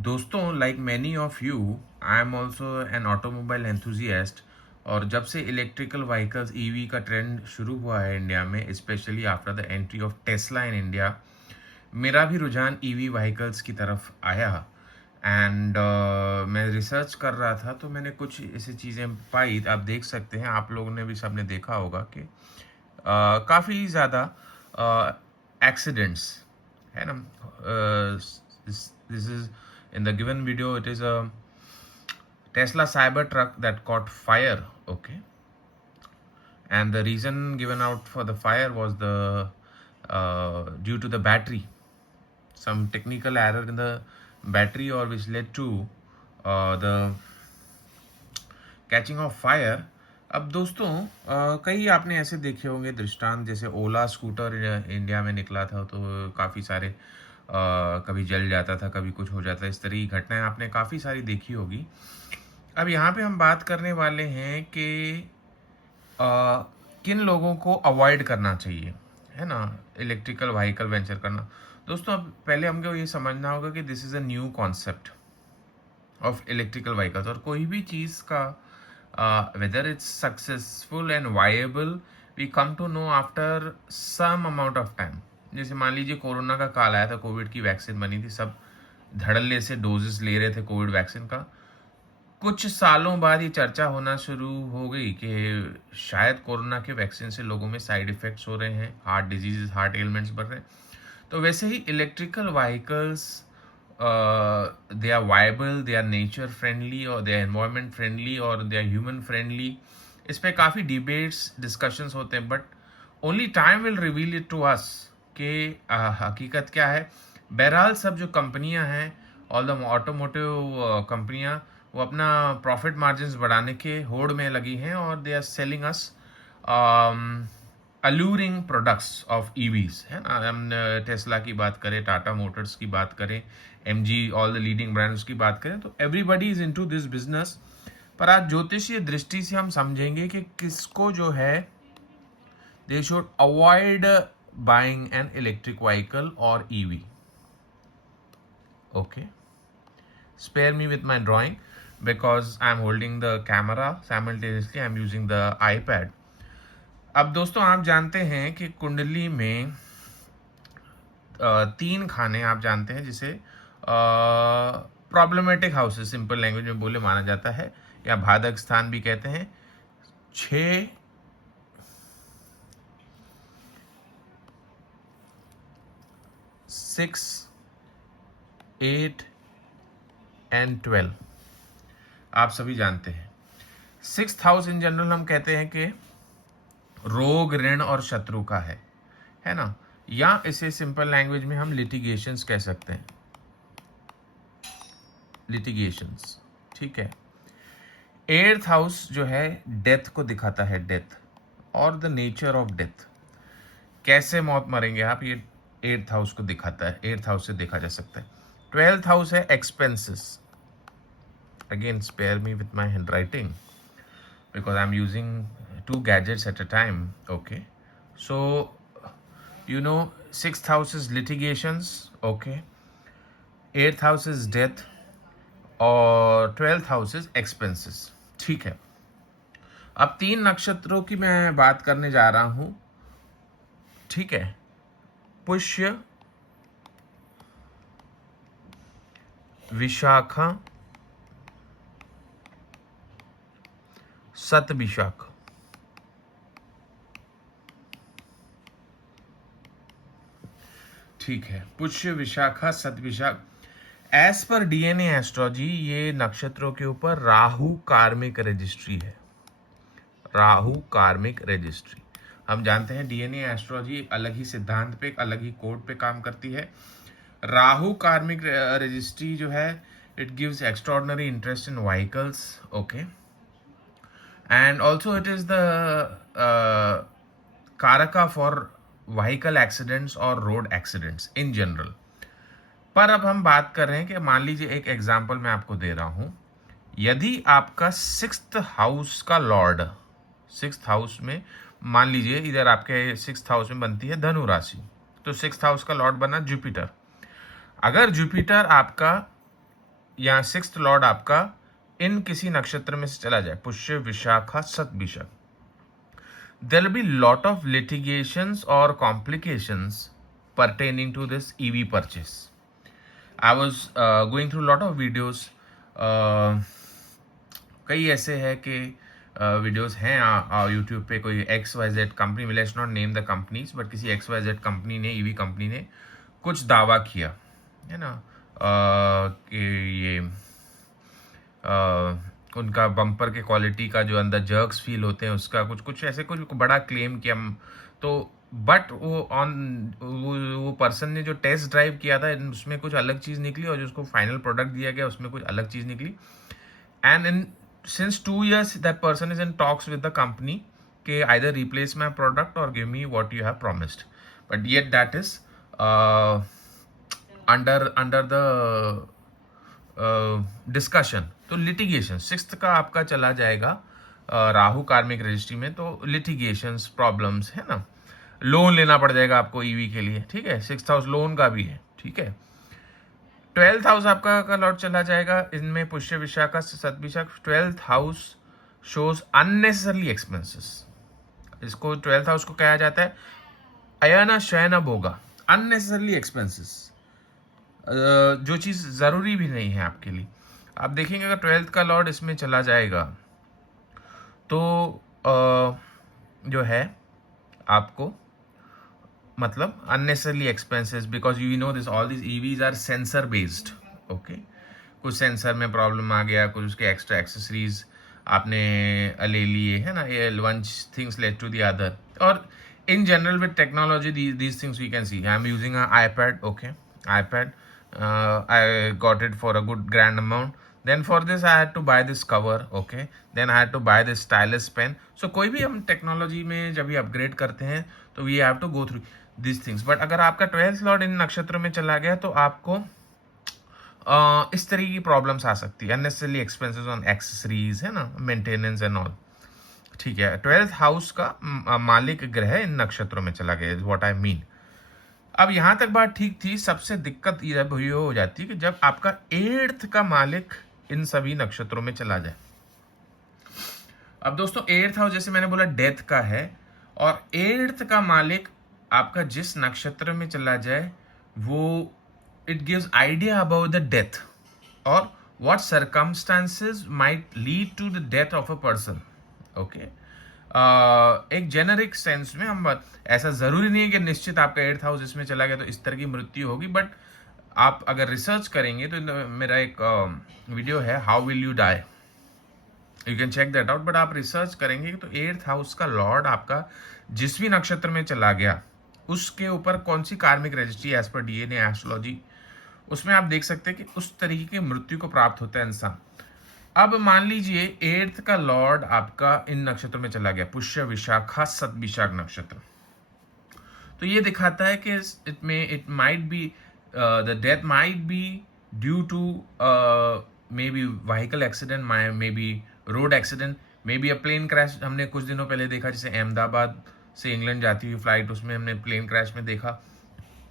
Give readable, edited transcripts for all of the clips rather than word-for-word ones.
दोस्तों, like many of you, I am also an automobile enthusiast. और जब से इलेक्ट्रिकल व्हीकल्स ईवी का ट्रेंड शुरू हुआ है इंडिया में, specially after the entry of Tesla in India, मेरा भी रुझान ईवी व्हीकल्स की तरफ आया। एंड मैं रिसर्च कर रहा था तो मैंने कुछ ऐसी चीज़ें पाई। आप देख सकते हैं, आप लोगों ने भी सबने देखा होगा कि काफ़ी ज़्यादा एक्सीडेंट्स है ना। This is in the given video, it is a Tesla Cybertruck that caught fire. Okay, and the reason given out for the fire was the due to the battery, some technical error in the battery, or which led to the catching of fire. अब दोस्तों, कई आपने ऐसे देखे होंगे दृष्टांत, जैसे ओला scooter India में निकला था तो काफ़ी सारे कभी जल जाता था, कभी कुछ हो जाता, इस तरह की घटनाएं आपने काफ़ी सारी देखी होगी। अब यहाँ पे हम बात करने वाले हैं कि किन लोगों को अवॉइड करना चाहिए, है ना, इलेक्ट्रिकल व्हीकल वेंचर करना। दोस्तों, अब पहले हमको ये समझना होगा कि this is a new concept of electrical vehicles, और कोई भी चीज़ का whether it's successful and viable, we come to know after some amount of time. जैसे मान लीजिए कोरोना का काल आया था, कोविड की वैक्सीन बनी थी, सब धड़ल्ले से डोजेस ले रहे थे कोविड वैक्सीन का। कुछ सालों बाद ये चर्चा होना शुरू हो गई कि शायद कोरोना के वैक्सीन से लोगों में साइड इफेक्ट्स हो रहे हैं, हार्ट डिजीजेस, हार्ट एलिमेंट्स बढ़ रहे हैं। तो वैसे ही electrical vehicles, they are viable, they are nature friendly, और they are environment friendly, और they are human friendly। इस पे काफ़ी डिबेट्स, डिस्कशंस होते हैं, but only time will reveal it to us कि हकीकत क्या है। बहरहाल सब जो कंपनियां हैं, ऑल द ऑटोमोटिव कंपनियां, वो अपना प्रॉफिट मार्जिन्स बढ़ाने के होड़ में लगी हैं, और they are selling us alluring products of EVs, है ना। हम टेस्ला की बात करें, टाटा मोटर्स की बात करें, MG, all the leading brands की बात करें, तो everybody is into this business. पर आज ज्योतिषीय दृष्टि से हम समझेंगे कि किसको जो है they should avoid buying an electric vehicle और EV. Okay, spare me with my drawing because I am holding the camera simultaneously, I am using the iPad. अब दोस्तों, आप जानते हैं कि कुंडली में तीन खाने आप जानते हैं जिसे प्रॉब्लमेटिक हाउसेस, सिंपल लैंग्वेज में बोले, माना जाता है, या बाधक स्थान भी कहते हैं। 6, 6, 8 एंड 12 आप सभी जानते हैं। 6th हाउस इन जनरल हम कहते हैं कि रोग, ऋण और शत्रु का है ना, या इसे सिंपल लैंग्वेज में हम लिटिगेशंस कह सकते हैं, लिटिगेशंस, ठीक है। 8th हाउस जो है डेथ को दिखाता है, डेथ और द नेचर ऑफ डेथ, कैसे मौत मरेंगे आप, ये 8th हाउस को दिखाता है, 8th हाउस से देखा जा सकता है। 12th हाउस है expenses. Again spare me with my handwriting because I'm using 2 gadgets at a time. Okay, so you know, 6th house is litigations, okay, 8th house is death, और 12th house is expenses, ठीक है। अब 3 नक्षत्रों की मैं बात करने जा रहा हूं, ठीक है। पुष्य, विशाखा, शतभिषक। ठीक है, Pushya, Vishakha, Shatabhishak. As per DNA astrology, ये नक्षत्रों के ऊपर राहु कार्मिक रजिस्ट्री है, राहु कार्मिक रजिस्ट्री। हम जानते हैं डीएनए एस्ट्रोलॉजी एक अलग ही सिद्धांत पे, एक अलग ही कोड पे काम करती है। राहु कार्मिक रजिस्ट्री जो है, it gives extraordinary interest in vehicles, okay, and also it is the कारका फॉर व्हीकल एक्सीडेंट्स और रोड एक्सीडेंट्स इन जनरल। पर अब हम बात कर रहे हैं कि मान लीजिए, एक एग्जांपल मैं आपको दे रहा हूं, यदि आपका 6th हाउस का लॉर्ड, 6th हाउस में मान लीजिए इधर आपके 6th हाउस में बनती है धनु राशि, तो 6th हाउस का लॉर्ड बना जुपिटर। अगर जुपिटर आपका यहाँ सिक्स्थ लॉर्ड आपका इन किसी नक्षत्र में से चला जाए, पुष्य, Vishakha, Shatabhisha, there will be lot of litigations or complications pertaining to this EV purchase. I was going through lot of videos. कई ऐसे है कि वीडियोस हैं यूट्यूब पे, कोई XYZ company, let's not name the companies, but किसी XYZ कंपनी ने, EV company ने कुछ दावा किया है ना, कि ये उनका बम्पर के क्वालिटी का जो अंदर जर्क्स फील होते हैं उसका कुछ ऐसे कुछ बड़ा क्लेम किया। तो बट वो पर्सन ने जो टेस्ट ड्राइव किया था उसमें कुछ अलग चीज़ निकली, और जो उसको फाइनल प्रोडक्ट दिया गया उसमें कुछ अलग चीज़ निकली। And in since 2 years that person is in talks with the company कि either replace my product or give me what you have promised, but yet that is under the discussion. तो litigation sixth का आपका चला जाएगा राहु कार्मिक registry में, तो litigations problems है ना, लोन लेना पड़ जाएगा आपको ईवी के लिए, ठीक है, 6th हाउस लोन का भी है, ठीक है। 12th हाउस आपका का लॉट चला जाएगा, इनमें Pushya, Vishakha, Shatabhisha. 12th house shows unnecessarily expenses, इसको 12th हाउस को कहा जाता है अयना शयन भोगा, अननेसेसरली एक्सपेंसेस, जो चीज़ ज़रूरी भी नहीं है आपके लिए। आप देखेंगे अगर 12th का लॉर्ड इसमें चला जाएगा तो जो है आपको मतलब unnecessarily expenses, because you know this all this EVs are sensor based, okay. कुछ सेंसर में प्रॉब्लम आ गया, कुछ उसके एक्स्ट्रा एक्सेसरीज आपने ले लिए है ना, ये one things led to the other. और in general with technology these things we can see. I am using a iPad, okay, iPad. I got it for a good grand amount. Then for this I had to buy this cover, okay. Then I had to buy this stylus pen. So कोई भी हम technology में जब भी upgrade करते हैं तो we have to go through this things. But अगर आपका 12th लॉर्ड इन नक्षत्र में चला गया तो आपको इस तरह की प्रॉब्लम्स आ सकती है, अननेसेसरली एक्सपेंसेस ऑन एक्सेसरीज है ना, मेंटेनेंस एंड ऑल, ठीक है। 12th हाउस का मालिक ग्रह इन नक्षत्रों में चला गया, इज व्हाट आई मीन। अब यहां तक बात ठीक थी, सबसे दिक्कत ये हो जाती है कि जब आपका 8th का मालिक इन सभी नक्षत्रों में चला जाए। अब दोस्तों 8th हाउस जैसे मैंने बोला डेथ का है, और 8th का मालिक आपका जिस नक्षत्र में चला जाए वो it gives idea about the death और what circumstances might lead to the death of a person, okay. एक जेनरिक सेंस में हम ऐसा ज़रूरी नहीं है कि निश्चित आपका 8th हाउस इसमें चला गया तो इस तरह की मृत्यु होगी, बट आप अगर रिसर्च करेंगे तो मेरा एक वीडियो है how will you die, you can check that out. But आप रिसर्च करेंगे तो 8th हाउस का लॉर्ड आपका जिस भी नक्षत्र में चला गया उसके ऊपर कौन सी कार्मिक रजिस्ट्री एज पर DNA एस्ट्रोलॉजी, उसमें आप देख सकते हैं कि उस तरीके की मृत्यु को प्राप्त होता है इंसान। अब मान लीजिए 8th का लॉर्ड आपका इन नक्षत्र में चला गया, पुष्य, विशाखा, शतभिषा नक्षत्र, तो ये दिखाता है कि it might be the death might be due to may be vehicle accident, may be road accident, may be a plane crash. हमने कुछ दिनों पहले देखा जैसे अहमदाबाद से इंग्लैंड जाती हुई फ्लाइट, उसमें हमने प्लेन क्रैश में देखा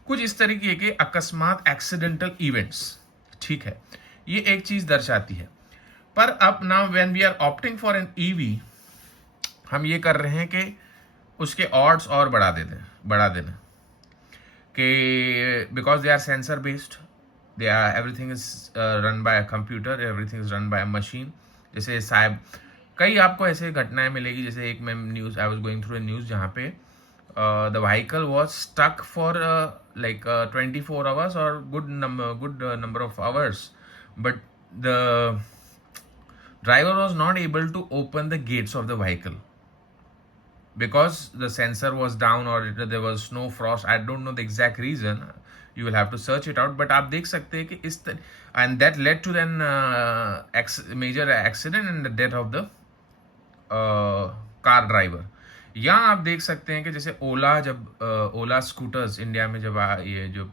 कुछ इस तरीके के अकस्मात एक्सीडेंटल इवेंट्स, ठीक है, ये एक चीज दर्शाती है। पर अब now when we are opting for an EV, हम ये कर रहे हैं कि उसके ऑड्स और बढ़ा देना कि because they are sensor based, they are everything is run by a computer, everything is run by a machine. जैसे साहब कई आपको ऐसे घटनाएं मिलेगी, जैसे एक मैं news, I was going through a news जहाँ पे the vehicle was stuck for like 24 hours or good number of hours, but the driver was not able to open the gates of the vehicle because the sensor was down or there was snow frost. I don't know the exact reason, you will have to search it out, but आप देख सकते हैं कि इस and that led to then major accident and the death of the car driver. यहाँ आप देख सकते हैं कि जैसे ओला, जब ओला स्कूटर्स इंडिया में जब ये जो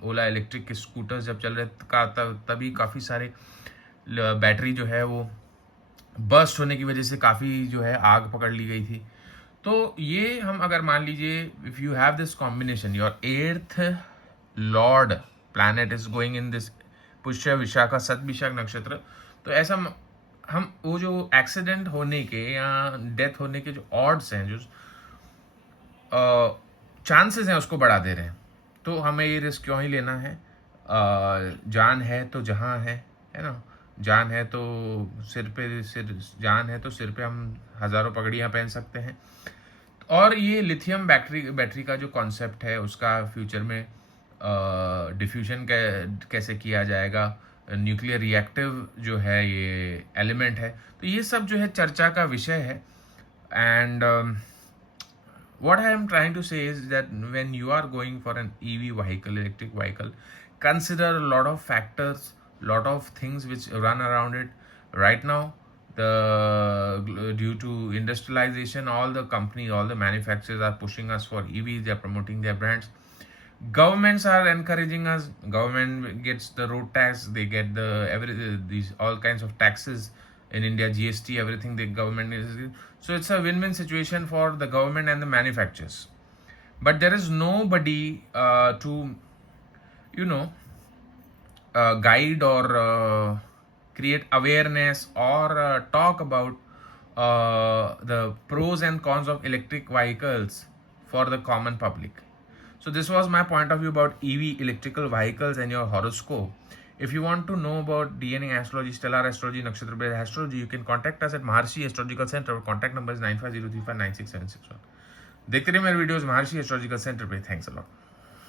ओला इलेक्ट्रिक के स्कूटर्स जब चल रहे तभी काफ़ी सारे बैटरी जो है वो बर्स्ट होने की वजह से काफ़ी जो है आग पकड़ ली गई थी। तो ये हम अगर मान लीजिए if you have this combination, your 8th lord planet is going in this Pushya Vishakha सत विशाख नक्षत्र, तो ऐसा हम वो जो एक्सीडेंट होने के या डेथ होने के जो ऑड्स हैं, जो चांसेस हैं, उसको बढ़ा दे रहे हैं। तो हमें ये रिस्क क्यों ही लेना है? जान है तो जहां है ना। जान है तो जान है तो सिर पे हम हज़ारों पगड़ियाँ पहन सकते हैं। और ये लिथियम बैटरी का जो कॉन्सेप्ट है, उसका फ्यूचर में डिफ्यूजन कैसे किया जाएगा, न्यूक्लियर रिएक्टिव जो है ये एलिमेंट है, तो ये सब जो है चर्चा का विषय है। And what I am trying to say is that when you are going for an EV vehicle, electric vehicle, consider a lot of factors, lot of things which run around it. Right now, due to industrialization, all the companies, all the manufacturers are pushing us for EVs. They are promoting their brands. Governments are encouraging us. Government gets the road tax. They get these all kinds of taxes in India, GST, everything the government is. So it's a win-win situation for the government and the manufacturers. But there is nobody to, guide or create awareness or talk about the pros and cons of electric vehicles for the common public. So this was my point of view about EV, electrical vehicles, and your horoscope. If you want to know about DNA astrology, stellar astrology, nakshatra based astrology, you can contact us at Maharshi Astrological Center. Our contact number is 9503596761. देखते रहिए मेरे videos महर्षि astrological centre पे। Thanks a lot.